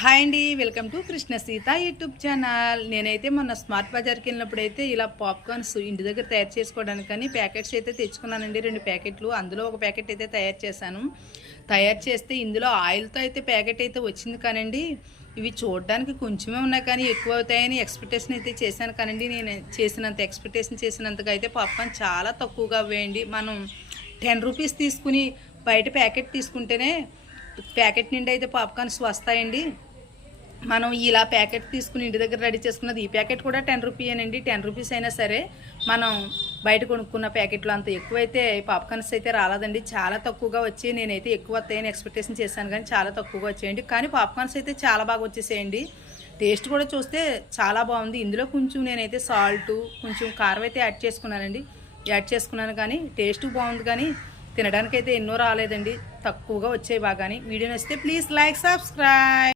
Hi అండి, welcome to Krishna Sita YouTube channel. నేనైతే మొన్న స్మార్ట్ బజార్కి వెళ్ళినప్పుడు అయితే ఇలా పాప్కార్న్స్ ఇంటి దగ్గర తయారు చేసుకోవడానికి కానీ ప్యాకెట్స్ అయితే తెచ్చుకున్నానండి. 2 ప్యాకెట్లు, అందులో ఒక ప్యాకెట్ అయితే తయారు చేశాను. తయారు చేస్తే ఇందులో ఆయిల్తో అయితే ప్యాకెట్ అయితే వచ్చింది కానండి. ఇవి చూడడానికి కొంచెమే ఉన్నాయి కానీ ఎక్కువ అవుతాయని ఎక్స్పెక్టేషన్ అయితే చేశాను కానండి. నేను ఎక్స్పెక్టేషన్ చేసినంతగా అయితే పాప్కార్న్ చాలా తక్కువగా వేయండి. మనం 10 రూపీస్ తీసుకుని బయట ప్యాకెట్ తీసుకుంటేనే ప్యాకెట్ నిండి అయితే పాప్కార్న్స్ వస్తాయండి. మనం ఇలా ప్యాకెట్ తీసుకుని ఇంటి దగ్గర రెడీ చేసుకున్నది, ఈ ప్యాకెట్ కూడా 10 రూపీయేనండి. 10 రూపీస్ అయినా సరే మనం బయట కొనుక్కున్న ప్యాకెట్లు అంత ఎక్కువైతే పాప్కార్న్స్ అయితే రాలేదండి. చాలా తక్కువగా వచ్చి నేనైతే ఎక్కువ వస్తాయని ఎక్స్పెక్టేషన్ చేశాను కానీ చాలా తక్కువగా వచ్చాయండి. కానీ పాప్కార్న్స్ అయితే చాలా బాగా వచ్చేసాయండి. టేస్ట్ కూడా చూస్తే చాలా బాగుంది. ఇందులో కొంచెం నేనైతే సాల్ట్, కొంచెం కారం అయితే యాడ్ చేసుకున్నాను కానీ టేస్ట్ బాగుంది. కానీ తినడానికైతే ఎన్నో రాలేదండి, తక్కువగా వచ్చాయి బాగాని. వీడియో నచ్చితే ప్లీజ్ లైక్, సబ్స్క్రైబ్.